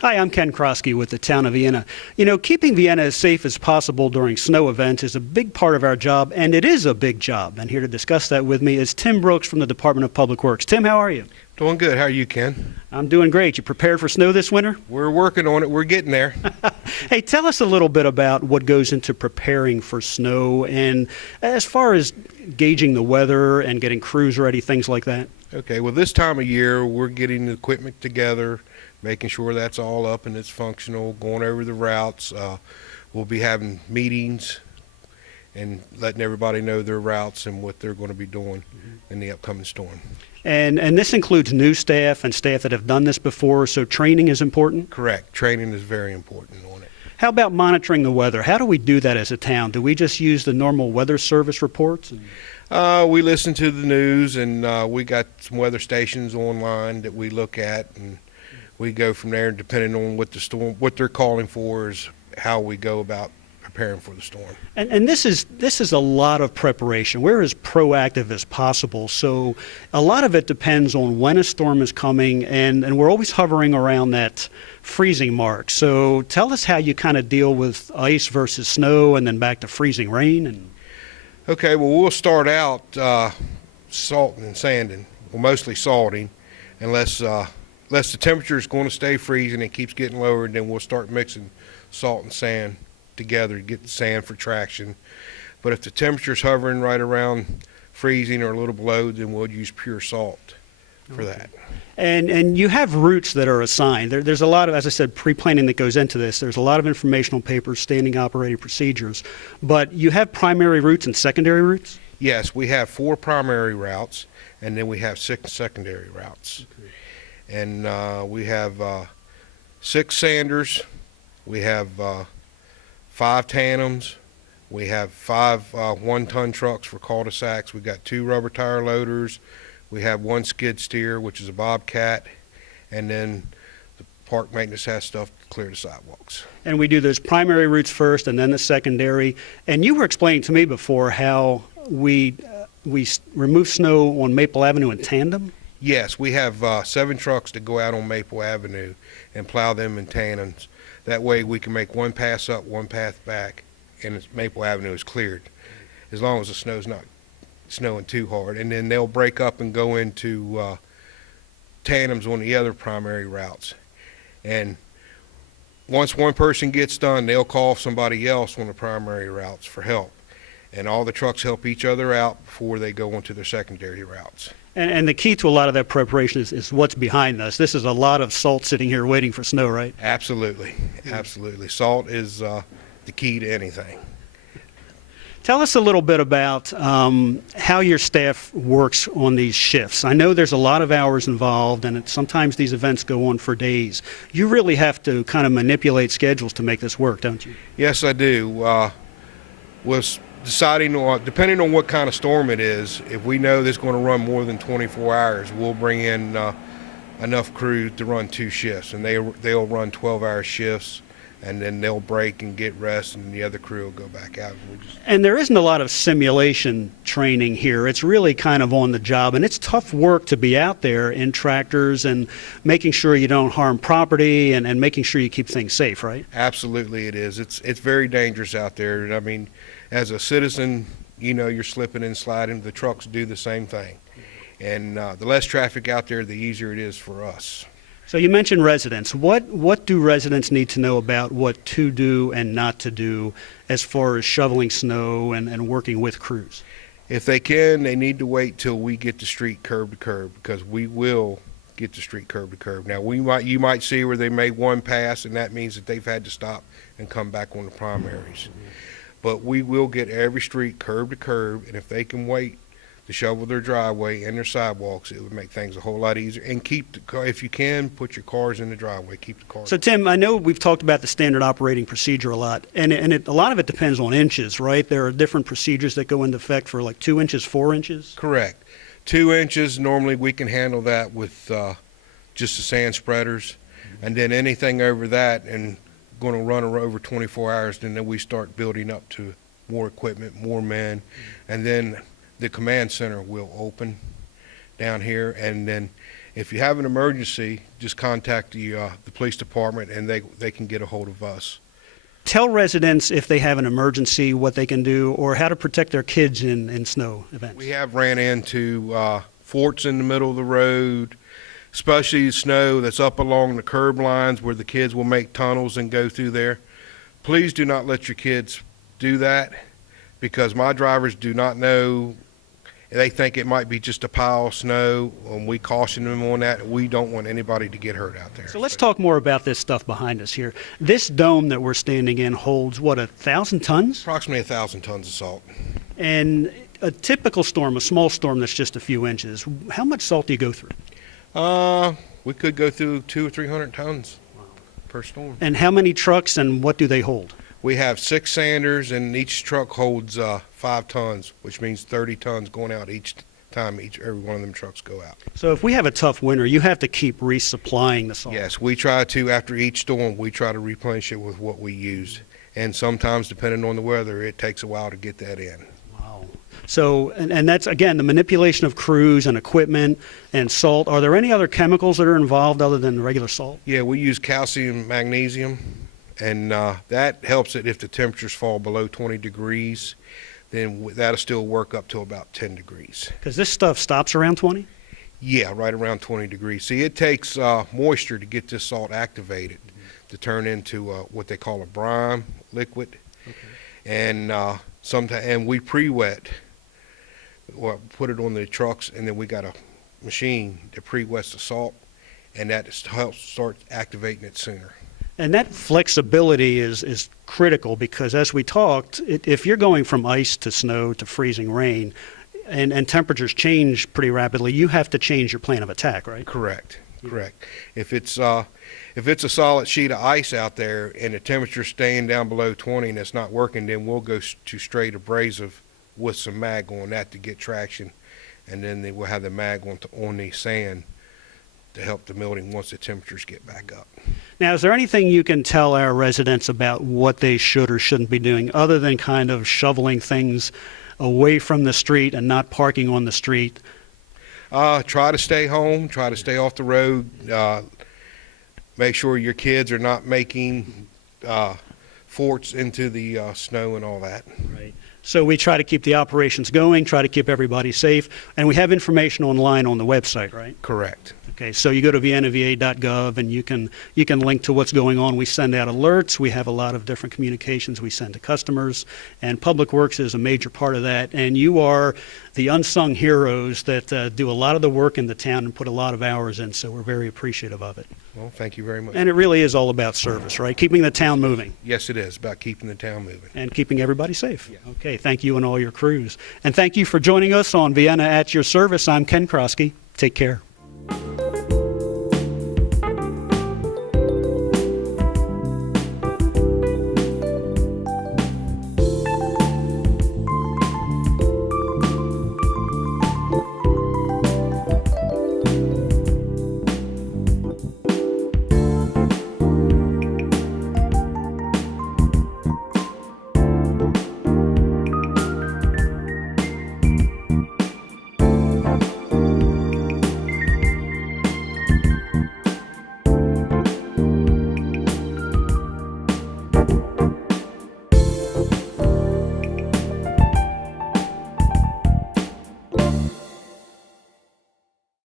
Hi, I'm Ken Kroski with the town of Vienna. You know, keeping Vienna as safe as possible during snow events is a big part of our job, and it is a big job. And here to discuss that with me is Tim Brooks from the Department of Public Works. Tim, how are you? Doing good. How are you, Ken? I'm doing great. You prepared for snow this winter? We're working on it. We're getting there. Hey, tell us a little bit about what goes into preparing for snow, and as far as gauging the weather and getting crews ready, things like that. Okay, well, this time of year, we're getting the equipment together, making sure that's all up and it's functional, going over the routes. We'll be having meetings and letting everybody know their routes and what they're going to be doing in the upcoming storm. And this includes new staff and staff that have done this before, so training is important? Correct. Training is very important on it. How about monitoring the weather? How do we do that as a town? Do we just use the normal weather service reports? We listen to the news, and we got some weather stations online that we look at, and we go from there. Depending on what the storm, what they're calling for, is how we go about preparing for the storm. And this is a lot of preparation. We're as proactive as possible. So a lot of it depends on when a storm is coming, and we're always hovering around that freezing mark. So tell us how you kind of deal with ice versus snow, and then back to freezing rain. Okay, well, we'll start out salting and sanding, well, mostly salting, unless the temperature is going to stay freezing and keeps getting lower, and then we'll start mixing salt and sand together to get the sand for traction. But if the temperature's hovering right around freezing or a little below, then we'll use pure salt for that. And you have routes that are assigned. There's a lot of, as I said, pre-planning that goes into this. There's a lot of informational papers, standing operating procedures, but you have primary routes and secondary routes? Yes, we have 4 primary routes, and then we have 6 secondary routes. Okay. And we have 6 sanders, we have 5 tandems, we have 5 one-ton trucks for cul-de-sacs, we got 2 rubber tire loaders, we have 1 skid steer, which is a Bobcat, and then the park maintenance has stuff to clear the sidewalks. And we do those primary routes first and then the secondary. And you were explaining to me before how we remove snow on Maple Avenue in tandem? Yes, we have 7 trucks that go out on Maple Avenue and plow them in tandems. That way we can make 1 pass up, 1 path back, and Maple Avenue is cleared, as long as the snow's not snowing too hard. And then they'll break up and go into tandems on the other primary routes. And once one person gets done, they'll call somebody else on the primary routes for help. And all the trucks help each other out before they go onto their secondary routes. And the key to a lot of that preparation is what's behind us. This is a lot of salt sitting here waiting for snow, right? Absolutely. Absolutely. Salt is the key to anything. Tell us a little bit about how your staff works on these shifts. I know there's a lot of hours involved, and sometimes these events go on for days. You really have to kind of manipulate schedules to make this work, don't you? Yes, I do. Was deciding on, depending on what kind of storm it is, if we know it's going to run more than 24 hours, we'll bring in enough crew to run 2 shifts, and they'll run 12-hour shifts. And then they'll break and get rest, and the other crew will go back out. And there isn't a lot of simulation training here. It's really kind of on the job, and it's tough work to be out there in tractors and making sure you don't harm property and making sure you keep things safe, right? Absolutely it is. It's very dangerous out there. I mean, as a citizen, you know, you're slipping and sliding. The trucks do the same thing. And the less traffic out there, the easier it is for us. So you mentioned residents. What do residents need to know about what to do and not to do as far as shoveling snow and working with crews? If they can, they need to wait till we get the street curb to curb, because we will get the street curb to curb. Now, you might see where they made 1 pass, and that means that they've had to stop and come back on the primaries. But we will get every street curb to curb, and if they can wait to shovel their driveway and their sidewalks, it would make things a whole lot easier. And keep the car, if you can, put your cars in the driveway. Keep the cars. So Tim, I know we've talked about the standard operating procedure a lot, and a lot of it depends on inches, right? There are different procedures that go into effect for like 2 inches, 4 inches. Correct. 2 inches, normally we can handle that with just the sand spreaders, and then anything over that and going to run over 24 hours, then we start building up to more equipment, more men, and then the command center will open down here, and then If you have an emergency, just contact the police department, and they can get a hold of us. Tell residents if they have an emergency what they can do or how to protect their kids in snow events. We have ran into forts in the middle of the road, especially snow that's up along the curb lines where the kids will make tunnels and go through there. Please do not let your kids do that, because my drivers do not know. They think it might be just a pile of snow, and we caution them on that. We don't want anybody to get hurt out there. So let's talk more about this stuff behind us here. This dome that we're standing in holds, what, 1,000 tons? Approximately 1,000 tons of salt. And a typical storm, a small storm that's just a few inches, how much salt do you go through? We could go through 200 or 300 tons per storm. And how many trucks and what do they hold? We have 6 sanders, and each truck holds 5 tons, which means 30 tons going out each time every one of them trucks go out. So if we have a tough winter, you have to keep resupplying the salt. Yes, we try to, after each storm, we try to replenish it with what we used. And sometimes, depending on the weather, it takes a while to get that in. Wow. So, and that's, again, the manipulation of crews and equipment and salt. Are there any other chemicals that are involved other than regular salt? Yeah, we use calcium, magnesium, and that helps it if the temperatures fall below 20 degrees. Then that'll still work up to about 10 degrees. Because this stuff stops around 20? Yeah, right around 20 degrees. See, it takes moisture to get this salt activated to turn into what they call a brine liquid. Okay. And and we pre-wet, or put it on the trucks, and then we got a machine that pre-wets the salt, and that helps start activating it sooner. And that flexibility is critical because, as we talked, if you're going from ice to snow to freezing rain, and temperatures change pretty rapidly, you have to change your plan of attack, right? Correct. Correct. If it's a solid sheet of ice out there and the temperature's staying down below 20 and it's not working, then we'll go to straight abrasive with some mag on that to get traction, and then we'll have the mag on the sand to help the melting once the temperatures get back up. Now, is there anything you can tell our residents about what they should or shouldn't be doing other than kind of shoveling things away from the street and not parking on the street? Try to stay home, try to stay off the road, make sure your kids are not making forts into the snow and all that. Right. So we try to keep the operations going, try to keep everybody safe, and we have information online on the website, right? Correct. Okay, so you go to viennava.gov and you can link to what's going on. We send out alerts. We have a lot of different communications we send to customers, and Public Works is a major part of that. And you are the unsung heroes that do a lot of the work in the town and put a lot of hours in, so we're very appreciative of it. Well, thank you very much. And it really is all about service, right? Keeping the town moving Yes, it is about keeping the town moving. and keeping everybody safe. Yes. Okay, thank you and all your crews. And thank you for joining us on Vienna at your service. I'm Ken Kroski. Take care.